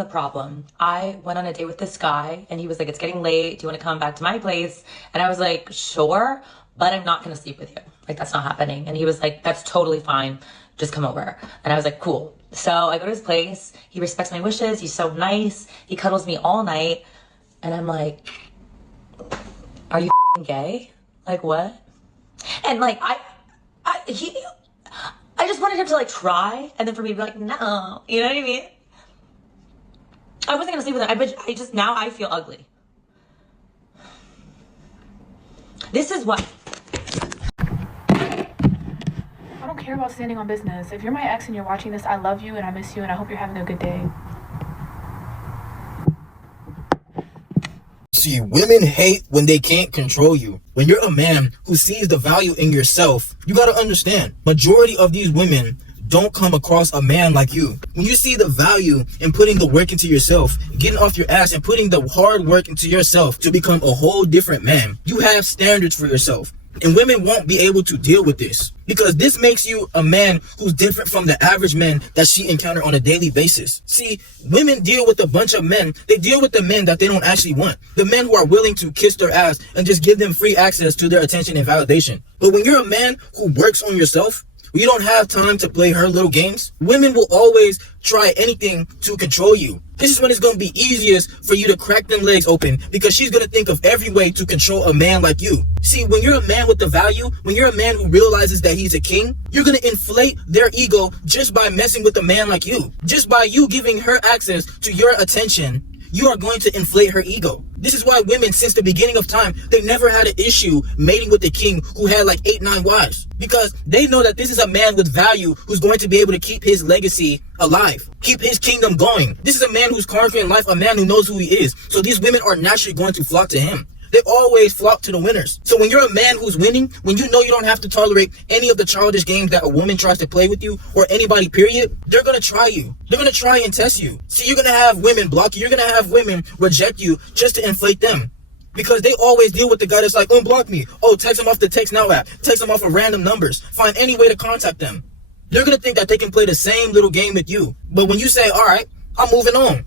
the problem. I went on a date with this guy and he was like, it's getting late. Do you want to come back to my place? And I was like, sure, but I'm not going to sleep with you. Like, that's not happening. And he was like, that's totally fine. Just come over. And I was like, cool. So I go to his place. He respects my wishes. He's so nice. He cuddles me all night. And I'm like, are you gay? Like, what? And like, I just wanted him to like try, and then for me to be like, no, you know what I mean? I wasn't gonna sleep with him. Now I feel ugly. This is what. I don't care about standing on business. If you're my ex and you're watching this, I love you and I miss you and I hope you're having a good day. See, women hate when they can't control you. When you're a man who sees the value in yourself, you gotta understand, majority of these women don't come across a man like you. When you see the value in putting the work into yourself, getting off your ass and putting the hard work into yourself to become a whole different man, you have standards for yourself. And women won't be able to deal with this because this makes you a man who's different from the average men that she encounter on a daily basis. See, women deal with a bunch of men. They deal with the men that they don't actually want. The men who are willing to kiss their ass and just give them free access to their attention and validation. But when you're a man who works on yourself, you don't have time to play her little games. Women will always try anything to control you. This is when it's going to be easiest for you to crack them legs open because she's going to think of every way to control a man like you. See, when you're a man with the value, when you're a man who realizes that he's a king, you're going to inflate their ego just by messing with a man like you. Just by you giving her access to your attention, you are going to inflate her ego. This is why women, since the beginning of time, they never had an issue mating with a king who had like 8-9 wives. Because they know that this is a man with value who's going to be able to keep his legacy alive, keep his kingdom going. This is a man who's conquering life, a man who knows who he is. So these women are naturally going to flock to him. They always flock to the winners. So when you're a man who's winning, when you know you don't have to tolerate any of the childish games that a woman tries to play with you or anybody, period, they're going to try you. They're going to try and test you. See, you're going to have women block you. You're going to have women reject you just to inflate them. Because they always deal with the guy that's like, unblock me. Oh, text him off the Text Now app. Text him off of random numbers. Find any way to contact them. They're going to think that they can play the same little game with you. But when you say, all right, I'm moving on.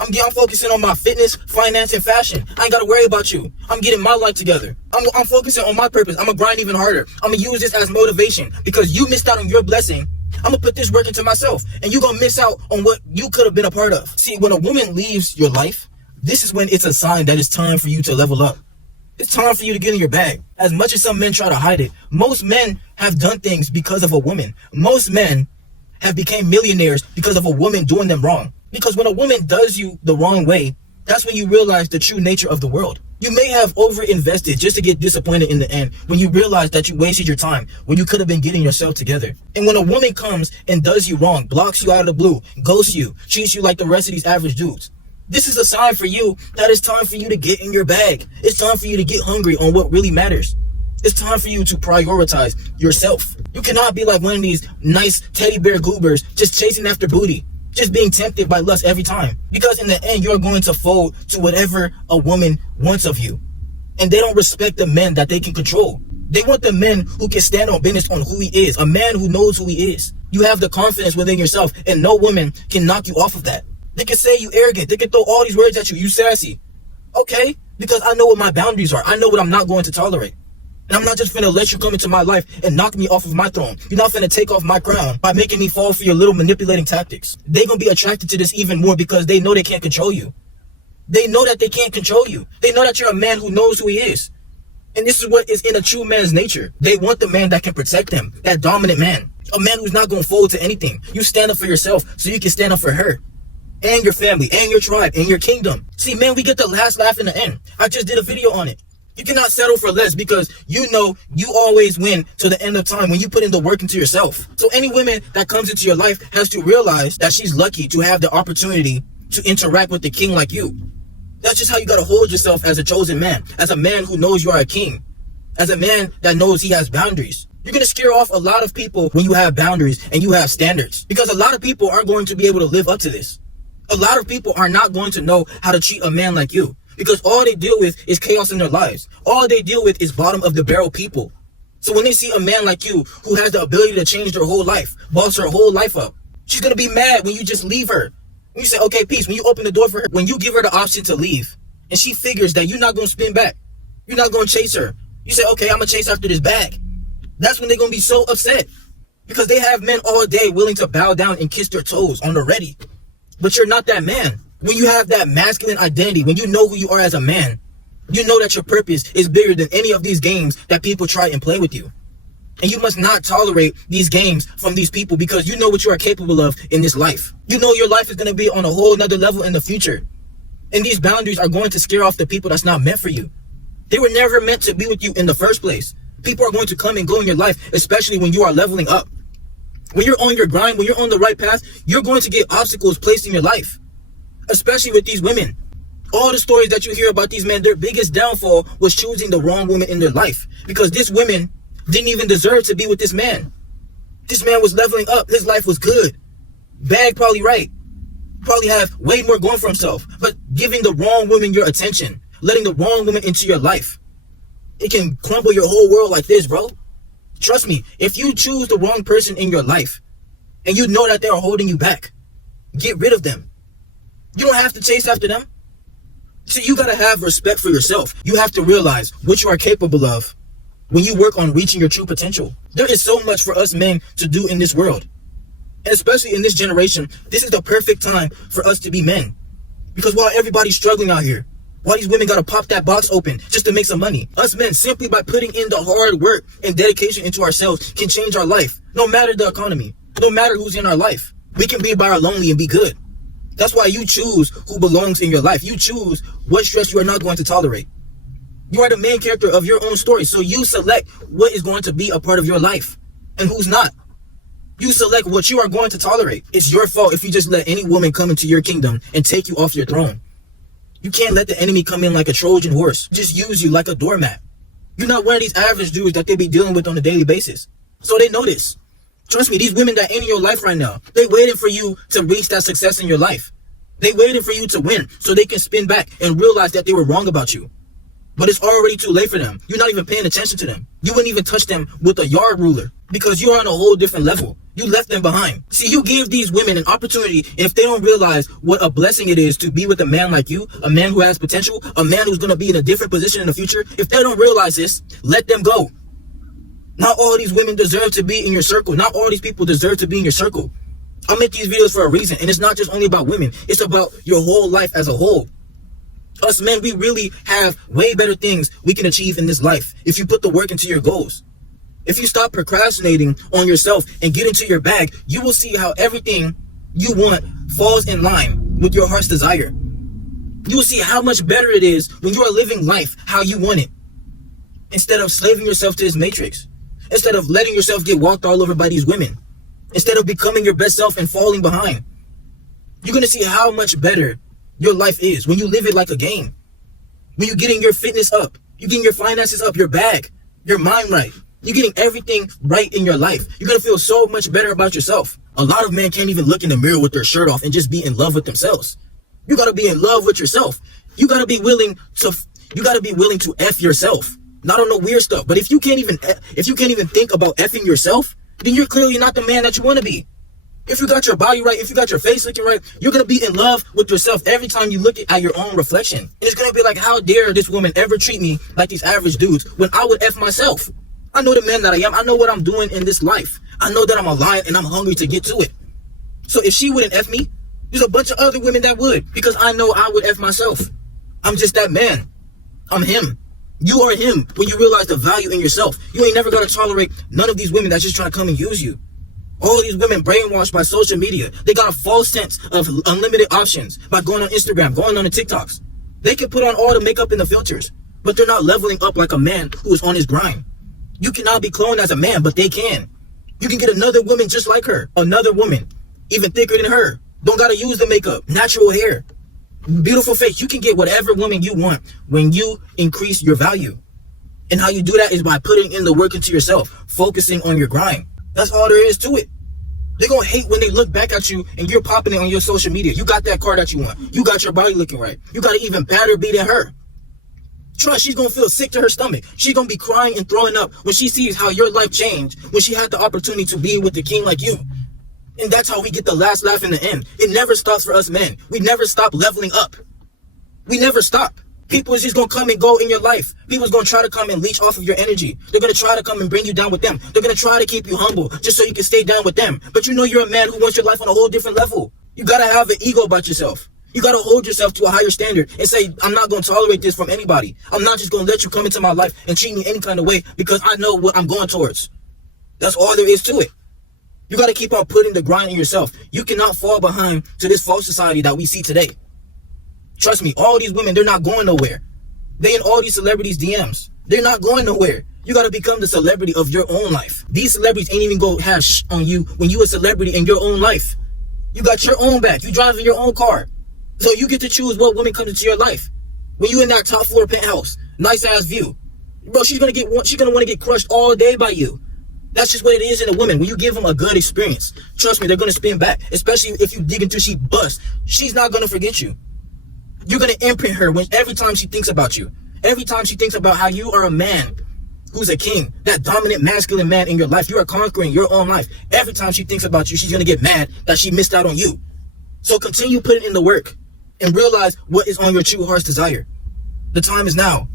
I'm focusing on my fitness, finance, and fashion. I ain't got to worry about you. I'm getting my life together. I'm focusing on my purpose. I'm going to grind even harder. I'm going to use this as motivation because you missed out on your blessing. I'm going to put this work into myself and you're going to miss out on what you could have been a part of. See, when a woman leaves your life, this is when it's a sign that it's time for you to level up. It's time for you to get in your bag. As much as some men try to hide it, most men have done things because of a woman. Most men have become millionaires because of a woman doing them wrong. Because when a woman does you the wrong way, that's when you realize the true nature of the world. You may have over-invested just to get disappointed in the end when you realize that you wasted your time when you could have been getting yourself together. And when a woman comes and does you wrong, blocks you out of the blue, ghosts you, treats you like the rest of these average dudes, this is a sign for you that it's time for you to get in your bag. It's time for you to get hungry on what really matters. It's time for you to prioritize yourself. You cannot be like one of these nice teddy bear goobers just chasing after booty. Just being tempted by lust every time. Because in the end, you're going to fold to whatever a woman wants of you. And they don't respect the men that they can control. They want the men who can stand on business on who he is. A man who knows who he is. You have the confidence within yourself and no woman can knock you off of that. They can say you arrogant. They can throw all these words at you. You sassy. Okay, because I know what my boundaries are. I know what I'm not going to tolerate. And I'm not just finna let you come into my life and knock me off of my throne. You're not finna take off my crown by making me fall for your little manipulating tactics. They're gonna be attracted to this even more because they know they can't control you. They know that they can't control you. They know that you're a man who knows who he is. And this is what is in a true man's nature. They want the man that can protect them, that dominant man. A man who's not gonna fold to anything. You stand up for yourself so you can stand up for her. And your family, and your tribe, and your kingdom. See, man, we get the last laugh in the end. I just did a video on it. You cannot settle for less because you know you always win to the end of time when you put in the work into yourself. So any woman that comes into your life has to realize that she's lucky to have the opportunity to interact with the king like you. That's just how you got to hold yourself as a chosen man, as a man who knows you are a king, as a man that knows he has boundaries. You're going to scare off a lot of people when you have boundaries and you have standards because a lot of people aren't going to be able to live up to this. A lot of people are not going to know how to treat a man like you. Because all they deal with is chaos in their lives. All they deal with is bottom of the barrel people. So when they see a man like you who has the ability to change their whole life, boss her whole life up, she's going to be mad when you just leave her. When you say, okay, peace, when you open the door for her, when you give her the option to leave, and she figures that you're not going to spin back, you're not going to chase her, you say, okay, I'm going to chase after this bag. That's when they're going to be so upset. Because they have men all day willing to bow down and kiss their toes on the ready. But you're not that man. When you have that masculine identity, when you know who you are as a man, you know that your purpose is bigger than any of these games that people try and play with you. And you must not tolerate these games from these people because you know what you are capable of in this life. You know your life is going to be on a whole nother level in the future. And these boundaries are going to scare off the people that's not meant for you. They were never meant to be with you in the first place. People are going to come and go in your life, especially when you are leveling up. When you're on your grind, when you're on the right path, you're going to get obstacles placed in your life. Especially with these women. All the stories that you hear about these men, their biggest downfall was choosing the wrong woman in their life. Because this woman didn't even deserve to be with this man. This man was leveling up. His life was good. Bag probably right. Probably have way more going for himself. But giving the wrong woman your attention, letting the wrong woman into your life, it can crumble your whole world like this, bro. Trust me, if you choose the wrong person in your life and you know that they are holding you back, get rid of them. You don't have to chase after them. So you gotta have respect for yourself. You have to realize what you are capable of when you work on reaching your true potential. There is so much for us men to do in this world. And especially in this generation, this is the perfect time for us to be men. Because while everybody's struggling out here, while these women gotta pop that box open just to make some money, us men, simply by putting in the hard work and dedication into ourselves, can change our life. No matter the economy, no matter who's in our life, we can be by our lonely and be good. That's why you choose who belongs in your life. You choose what stress you are not going to tolerate. You are the main character of your own story, so you select what is going to be a part of your life and who's not. You select what you are going to tolerate. It's your fault if you just let any woman come into your kingdom and take you off your throne. You can't let the enemy come in like a Trojan horse, just use you like a doormat. You're not one of these average dudes that they be dealing with on a daily basis. So they know this. Trust me, these women that ain't in your life right now, they waiting for you to reach that success in your life. They waiting for you to win so they can spin back and realize that they were wrong about you. But it's already too late for them. You're not even paying attention to them. You wouldn't even touch them with a yard ruler because you're on a whole different level. You left them behind. See, you give these women an opportunity, and if they don't realize what a blessing it is to be with a man like you, a man who has potential, a man who's going to be in a different position in the future, if they don't realize this, let them go. Not all these women deserve to be in your circle. Not all these people deserve to be in your circle. I make these videos for a reason, and it's not just only about women. It's about your whole life as a whole. Us men, we really have way better things we can achieve in this life if you put the work into your goals. If you stop procrastinating on yourself and get into your bag, you will see how everything you want falls in line with your heart's desire. You will see how much better it is when you are living life how you want it, instead of slaving yourself to this matrix, instead of letting yourself get walked all over by these women, instead of becoming your best self and falling behind. You're going to see how much better your life is when you live it like a game. When you're getting your fitness up, you're getting your finances up, your bag, your mind right. You're getting everything right in your life. You're going to feel so much better about yourself. A lot of men can't even look in the mirror with their shirt off and just be in love with themselves. You got to be in love with yourself. You got to be willing to F yourself. Not on no weird stuff. But if you can't even think about effing yourself, then you're clearly not the man that you want to be. If you got your body right, if you got your face looking right, you're going to be in love with yourself every time you look at your own reflection. And it's going to be like, how dare this woman ever treat me like these average dudes when I would F myself? I know the man that I am. I know what I'm doing in this life. I know that I'm a lion and I'm hungry to get to it. So if she wouldn't F me, there's a bunch of other women that would, because I know I would F myself. I'm just that man. I'm him. You are him when you realize the value in yourself. You ain't never going to tolerate none of these women that's just trying to come and use you. All these women brainwashed by social media. They got a false sense of unlimited options by going on Instagram, going on the TikToks. They can put on all the makeup and the filters, but they're not leveling up like a man who is on his grind. You cannot be cloned as a man, but they can. You can get another woman just like her. Another woman, even thicker than her. Don't gotta use the makeup. Natural hair. Beautiful face. You can get whatever woman you want when you increase your value. And how you do that is by putting in the work into yourself, focusing on your grind. That's all there is to it. They're gonna hate when they look back at you and you're popping it on your social media. You got that car that you want. You got your body looking right. You got an even badder beat than her. Trust, she's gonna feel sick to her stomach. She's gonna be crying and throwing up when she sees how your life changed when she had the opportunity to be with the king like you. And that's how we get the last laugh in the end. It never stops for us men. We never stop leveling up. We never stop. People is just going to come and go in your life. People's going to try to come and leech off of your energy. They're going to try to come and bring you down with them. They're going to try to keep you humble just so you can stay down with them. But you know you're a man who wants your life on a whole different level. You got to have an ego about yourself. You got to hold yourself to a higher standard and say, I'm not going to tolerate this from anybody. I'm not just going to let you come into my life and treat me any kind of way because I know what I'm going towards. That's all there is to it. You got to keep on putting the grind in yourself. You cannot fall behind to this false society that we see today. Trust me, all these women, they're not going nowhere. They in all these celebrities' DMs. They're not going nowhere. You got to become the celebrity of your own life. These celebrities ain't even go have on you when you a celebrity in your own life. You got your own back. You driving your own car. So you get to choose what woman comes into your life. When you in that top floor penthouse, nice ass view, bro, she's gonna want to get crushed all day by you. That's just what it is in a woman. When you give them a good experience, trust me, they're gonna spin back. Especially if you dig until she busts. She's not gonna forget you. You're gonna imprint her every time she thinks about you. Every time she thinks about how you are a man who's a king, that dominant masculine man in your life. You are conquering your own life. Every time she thinks about you, she's gonna get mad that she missed out on you. So continue putting in the work and realize what is on your true heart's desire. The time is now.